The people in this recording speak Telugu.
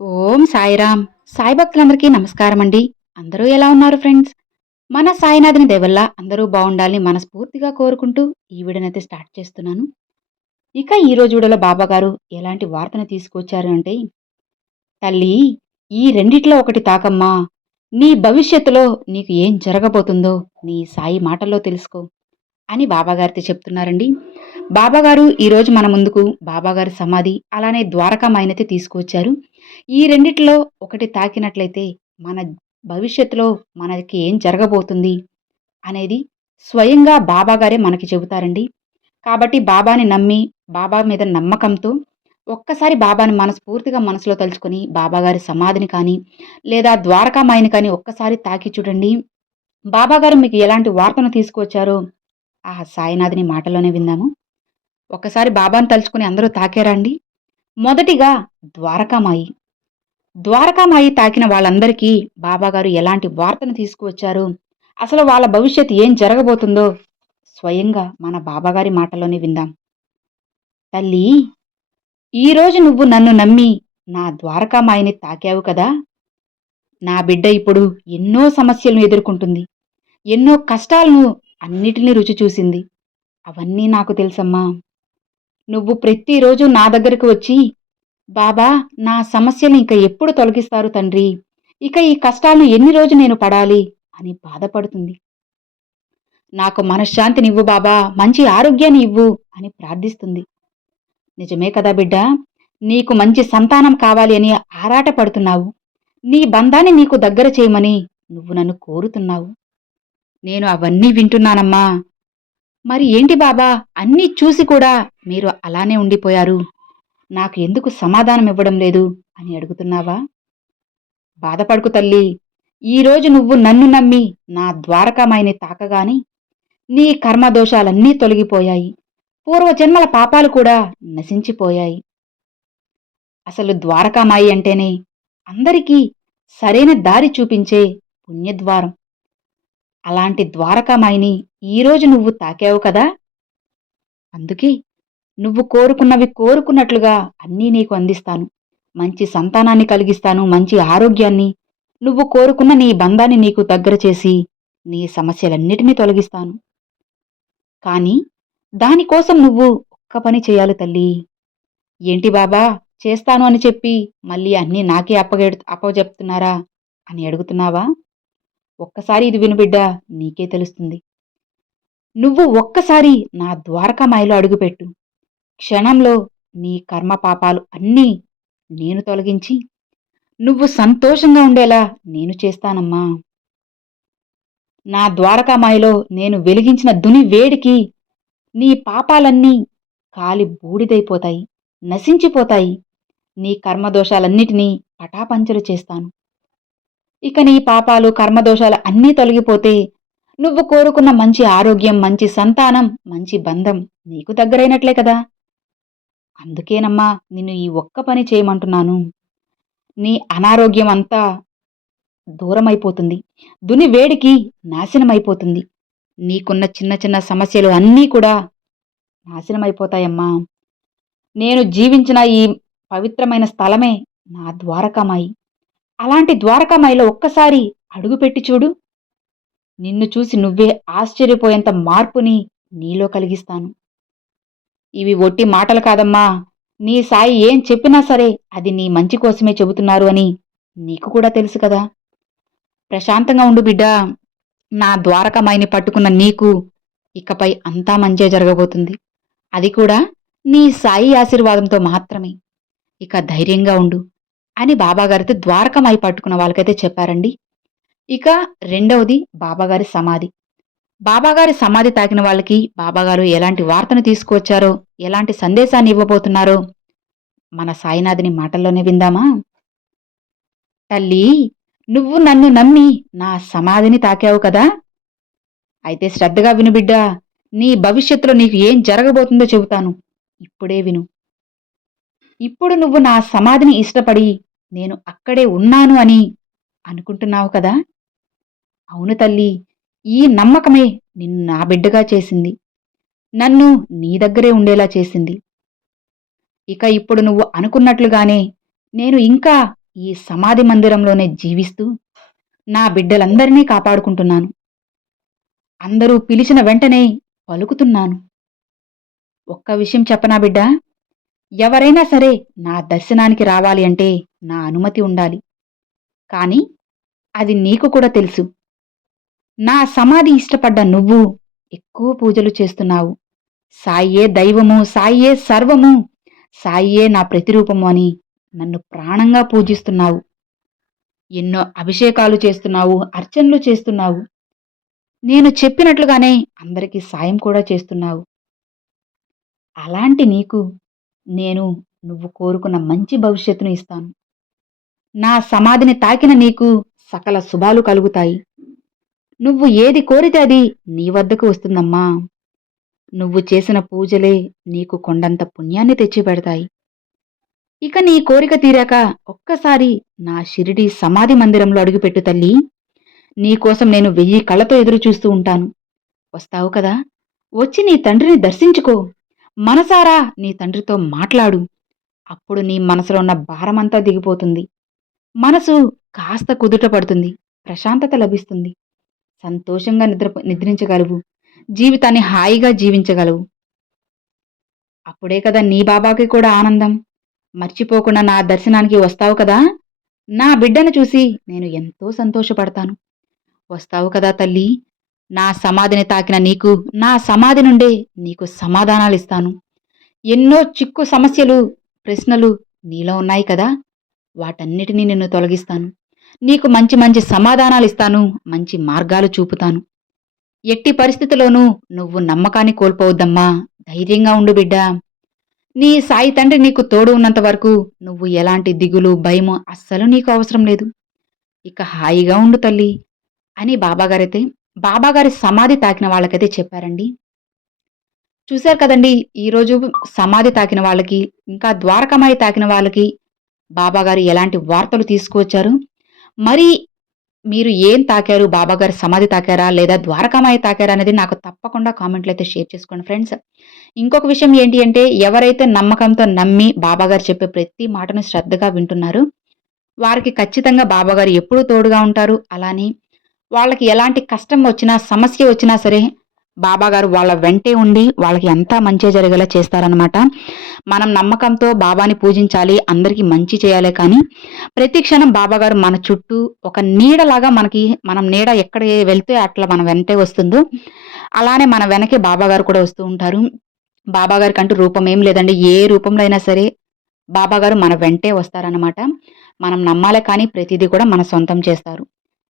ఓం సాయిరామ్. సాయి భక్తులందరికీ నమస్కారం అండి అందరూ ఎలా ఉన్నారు ఫ్రెండ్స్? మన సాయినాథుని దేవల్ల అందరూ బాగుండాలని మనస్ఫూర్తిగా కోరుకుంటూ ఈ వీడియోనైతే స్టార్ట్ చేస్తున్నాను. ఇక ఈ రోజు వీడియోలో బాబా గారు ఎలాంటి వార్తను తీసుకొచ్చారు అంటే తల్లి ఈ రెండిట్లో ఒకటి తాకమ్మా. నీ భవిష్యత్తులో నీకు ఏం జరగబోతుందో నీ సాయి మాటల్లో తెలుసుకో అని బాబాగారితో చెప్తున్నారండి. బాబాగారు ఈరోజు మన ముందుకు బాబాగారి సమాధి అలానే ద్వారకామాయనైతే తీసుకువచ్చారు ఈ రెండిట్లో ఒకటి తాకినట్లయితే మన భవిష్యత్తులో మనకి ఏం జరగబోతుంది అనేది స్వయంగా బాబాగారే మనకి చెబుతారండి. కాబట్టి బాబాని నమ్మి బాబా మీద నమ్మకంతో ఒక్కసారి బాబాని మనస్ఫూర్తిగా మనసులో తలుచుకొని బాబాగారి సమాధిని కానీ లేదా ద్వారకామాయిని కానీ ఒక్కసారి తాకి చూడండి. బాబాగారు మీకు ఎలాంటి వార్తను తీసుకువచ్చారో ఆ సాయినాథుని మాటలోనే విందాము. ఒక్కసారి బాబాను తలుచుకుని అందరూ తాకారండి మొదటిగా ద్వారకామాయి ద్వారకామాయి తాకిన వాళ్ళందరికీ బాబాగారు ఎలాంటి వార్తను తీసుకువచ్చారు? అసలు వాళ్ళ భవిష్యత్ ఏం జరగబోతుందో స్వయంగా మన బాబాగారి మాటలోనే విందాం. తల్లి ఈరోజు నువ్వు నన్ను నమ్మి నా ద్వారకామాయిని తాకావు కదా? నా బిడ్డ ఇప్పుడు ఎన్నో సమస్యలను ఎదుర్కొంటుంది. ఎన్నో కష్టాలను అన్నిటినీ రుచి చూసింది. అవన్నీ నాకు తెలుసమ్మా. నువ్వు ప్రతిరోజు నా దగ్గరకు వచ్చి బాబా నా సమస్యని ఇంక ఎప్పుడు తొలగిస్తారు తండ్రి? ఇక ఈ కష్టాలను ఎన్ని రోజు నేను పడాలి? అని బాధపడుతుంది. నాకు మనశ్శాంతిని ఇవ్వు బాబా మంచి ఆరోగ్యాన్ని ఇవ్వు అని ప్రార్థిస్తుంది. నిజమే కదా బిడ్డ? నీకు మంచి సంతానం కావాలి అని ఆరాటపడుతున్నావు నీ బంధాన్ని నీకు దగ్గర చేయమని నువ్వు నన్ను కోరుతున్నావు. నేను అవన్నీ వింటున్నానమ్మా. మరి ఏంటి బాబా? అన్నీ చూసి కూడా మీరు అలానే ఉండిపోయారు. నాకు ఎందుకు సమాధానం ఇవ్వడం లేదు? అని అడుగుతున్నావా? బాధపడుకు తల్లి. ఈరోజు నువ్వు నన్ను నమ్మి నా ద్వారకామాయిని తాకగాని నీ కర్మదోషాలన్నీ తొలగిపోయాయి. పూర్వజన్మల పాపాలు కూడా నశించిపోయాయి. అసలు ద్వారకామాయి అంటేనే అందరికీ సరైన దారి చూపించే పుణ్యద్వారం. అలాంటి ద్వారకామాయిని ఈరోజు నువ్వు తాకావు కదా? అందుకే నువ్వు కోరుకున్నవి కోరుకున్నట్లుగా అన్నీ నీకు అందిస్తాను. మంచి సంతానాన్ని కలిగిస్తాను మంచి ఆరోగ్యాన్ని. నువ్వు కోరుకున్న నీ బంధాన్ని నీకు దగ్గర చేసి నీ సమస్యలన్నిటినీ తొలగిస్తాను. కానీ దానికోసం నువ్వు ఒక్క పని చేయాలి తల్లి. ఏంటి బాబా చేస్తాను అని చెప్పి మళ్ళీ అన్నీ నాకే అప్పగే అప్పచెప్తున్నారా అని అడుగుతున్నావా? ఒక్కసారి ఇది వినుబిడ్డా నీకే తెలుస్తుంది. నువ్వు ఒక్కసారి నా ద్వారకామాయిలో అడుగుపెట్టు. క్షణంలో నీ కర్మ పాపాలు అన్నీ నేను తొలగించి నువ్వు సంతోషంగా ఉండేలా నేను చేస్తానమ్మా. నా ద్వారకామాయిలో నేను వెలిగించిన దుని వేడికి నీ పాపాలన్నీ కాలి బూడిదైపోతాయి నశించిపోతాయి. నీ కర్మదోషాలన్నిటినీ పటాపంచలు చేస్తాను. ఇక నీ పాపాలు కర్మదోషాలు అన్నీ తొలగిపోతే నువ్వు కోరుకున్న మంచి ఆరోగ్యం మంచి సంతానం మంచి బంధం నీకు దగ్గరైనట్లే కదా. అందుకేనమ్మా నిన్ను ఈ ఒక్క పని చేయమంటున్నాను. నీ అనారోగ్యం అంతా దూరమైపోతుంది. దుని వేడికి నాశనమైపోతుంది. నీకున్న చిన్న చిన్న సమస్యలు అన్నీ కూడా నాశనమైపోతాయమ్మా. నేను జీవించిన ఈ పవిత్రమైన స్థలమే నా ద్వారకామాయి. అలాంటి ద్వారకామాయిలో ఒక్కసారి అడుగుపెట్టి చూడు. నిన్ను చూసి నువ్వే ఆశ్చర్యపోయేంత మార్పుని నీలో కలిగిస్తాను. ఇవి ఒట్టి మాటలు కాదమ్మా. నీ సాయి ఏం చెప్పినా సరే అది నీ మంచి కోసమే చెబుతున్నారు అని నీకు కూడా తెలుసు కదా. ప్రశాంతంగా ఉండు బిడ్డా. నా ద్వారకమాయిని పట్టుకున్న నీకు ఇకపై అంతా మంచే జరగబోతుంది. అది కూడా నీ సాయి ఆశీర్వాదంతో మాత్రమే. ఇక ధైర్యంగా ఉండు అని బాబాగారితో ద్వారకమాయి పట్టుకున్న వాళ్ళకైతే చెప్పారండి. ఇక రెండవది బాబాగారి సమాధి. బాబాగారి సమాధి తాకిన వాళ్ళకి బాబాగారు ఎలాంటి వార్తను తీసుకువచ్చారో? ఎలాంటి సందేశాన్ని ఇవ్వబోతున్నారో? మన సాయినాథుని మాటల్లోనే విందామా? తల్లి నువ్వు నన్ను నమ్మి నా సమాధిని తాకావు కదా? అయితే శ్రద్ధగా విను బిడ్డా నీ భవిష్యత్తులో నీకు ఏం జరగబోతుందో చెబుతాను. ఇప్పుడే విను. ఇప్పుడు నువ్వు నా సమాధిని ఇష్టపడి నేను అక్కడే ఉన్నాను అని అనుకుంటున్నావు కదా? అవును తల్లి ఈ నమ్మకమే నిన్ను నా బిడ్డగా చేసింది. నన్ను నీ దగ్గరే ఉండేలా చేసింది. ఇక ఇప్పుడు నువ్వు అనుకున్నట్లుగానే నేను ఇంకా ఈ సమాధి మందిరంలోనే జీవిస్తూ నా బిడ్డలందరినీ కాపాడుకుంటున్నాను. అందరూ పిలిచిన వెంటనే పలుకుతున్నాను. ఒక్క విషయం చెప్పనా బిడ్డ? ఎవరైనా సరే నా దర్శనానికి రావాలి అంటే నా అనుమతి ఉండాలి. కానీ అది నీకు కూడా తెలుసు. నా సమాధి ఇష్టపడ్డ నువ్వు ఎక్కువ పూజలు చేస్తున్నావు. సాయే దైవము సాయే సర్వము సాయే నా ప్రతిరూపము అని నన్ను ప్రాణంగా పూజిస్తున్నావు. ఎన్నో అభిషేకాలు చేస్తున్నావు అర్చనలు చేస్తున్నావు. నేను చెప్పినట్లుగానే అందరికీ సాయం కూడా చేస్తున్నావు. అలాంటి నీకు నేను నువ్వు కోరుకున్న మంచి భవిష్యత్తును ఇస్తాను. నా సమాధిని తాకిన నీకు సకల శుభాలు కలుగుతాయి. నువ్వు ఏది కోరితే అది నీ వద్దకు వస్తుందమ్మా. నువ్వు చేసిన పూజలే నీకు కొండంత పుణ్యాన్ని తెచ్చిపెడతాయి. ఇక నీ కోరిక తీరాక ఒక్కసారి నా షిరిడి సమాధి మందిరంలో అడుగుపెట్టు తల్లి. నీకోసం నేను వెయ్యి కళ్ళతో ఎదురు చూస్తూ ఉంటాను. వస్తావు కదా? వచ్చి నీ తండ్రిని దర్శించుకో. మనసారా నీ తండ్రితో మాట్లాడు. అప్పుడు నీ మనసులో ఉన్న భారమంతా దిగిపోతుంది. మనసు కాస్త కుదుట పడుతుంది. ప్రశాంతత లభిస్తుంది. సంతోషంగా నిద్ర నిద్రించగలవు. జీవితాన్ని హాయిగా జీవించగలవు. అప్పుడే కదా నీ బాబాకి కూడా ఆనందం. మర్చిపోకుండా నా దర్శనానికి వస్తావు కదా? నా బిడ్డను చూసి నేను ఎంతో సంతోషపడతాను. వస్తావు కదా తల్లి? నా సమాధిని తాకిన నీకు నా సమాధి నుండే నీకు సమాధానాలు ఇస్తాను. ఎన్నో చిక్కు సమస్యలు ప్రశ్నలు నీలో ఉన్నాయి కదా? వాటన్నిటినీ నిన్ను తొలగిస్తాను. నీకు మంచి మంచి సమాధానాలు ఇస్తాను మంచి మార్గాలు చూపుతాను. ఎట్టి పరిస్థితిలోనూ నువ్వు నమ్మకాన్ని కోల్పోవద్దమ్మా. ధైర్యంగా ఉండు బిడ్డా. నీ సాయి తండ్రి నీకు తోడు ఉన్నంత వరకు నువ్వు ఎలాంటి దిగులు భయము అస్సలు నీకు అవసరం లేదు. ఇక హాయిగా ఉండు తల్లి అని బాబాగారైతే బాబాగారి సమాధి తాకిన వాళ్ళకైతే చెప్పారండి. చూశారు కదండి ఈరోజు సమాధి తాకిన వాళ్ళకి ఇంకా ద్వారకమాయి తాకిన వాళ్ళకి బాబాగారు ఎలాంటి వార్తలు తీసుకువచ్చారు? మరి మీరు ఏం తాకారు? బాబాగారు సమాధి తాకారా? లేదా ద్వారకామాయ తాకారా? అనేది నాకు తప్పకుండా కామెంట్లు అయితే షేర్ చేసుకోండి ఫ్రెండ్స్. ఇంకొక విషయం ఏంటి అంటే ఎవరైతే నమ్మకంతో నమ్మి బాబాగారు చెప్పే ప్రతి మాటను శ్రద్ధగా వింటున్నారు వారికి ఖచ్చితంగా బాబాగారు ఎప్పుడూ తోడుగా ఉంటారు. అలానే వాళ్ళకి ఎలాంటి కష్టం వచ్చినా సమస్య వచ్చినా సరే బాబాగారు వాళ్ళ వెంటే ఉండి వాళ్ళకి ఎంత మంచి జరిగేలా చేస్తారనమాట మనం నమ్మకంతో బాబాని పూజించాలి అందరికీ మంచి చేయాలి కానీ ప్రతి క్షణం బాబాగారు మన చుట్టూ ఒక నీడలాగా మనకి మనం నీడ ఎక్కడ వెళ్తే అట్లా మన వెంటే వస్తుందో అలానే మన వెనకే బాబాగారు కూడా వస్తూ ఉంటారు. బాబాగారికి అంటూ రూపం ఏం లేదండి. ఏ రూపంలో అయినా సరే బాబాగారు మన వెంటే వస్తారనమాట మనం నమ్మాలి కానీ ప్రతిదీ కూడా మన సొంతం చేస్తారు.